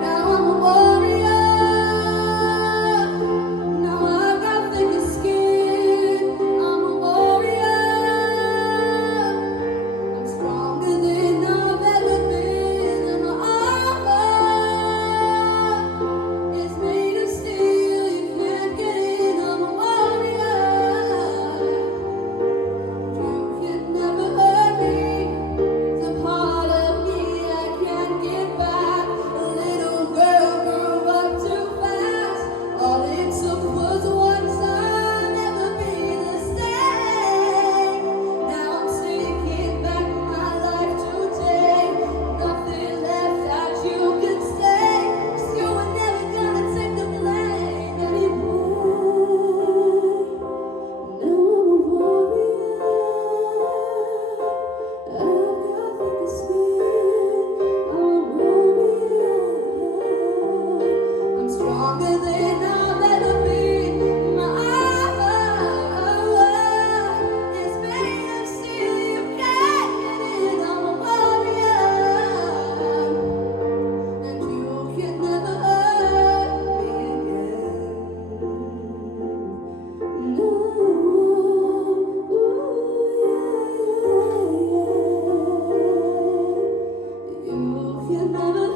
Now I'm a warrior. Now I've got thicker skin. I'm a warrior. I'm stronger than I've ever been. And my armor is made of steel. You can't get in. I'm a warrior. You can never hurt me. It's a part of me I can't get back. A little girl grew up too fast. All it took was one time, never be the same. Now I'm taking back my life today. Nothing left that you could say. 'Cause you were never gonna take the blame anymore. Now I'm a warrior. I've got thicker skin. I'm a warrior. I'm stronger than I've ever been. My armor is made of steel. You can't get in. I'm a warrior, and you can never hurt me again. No, you can never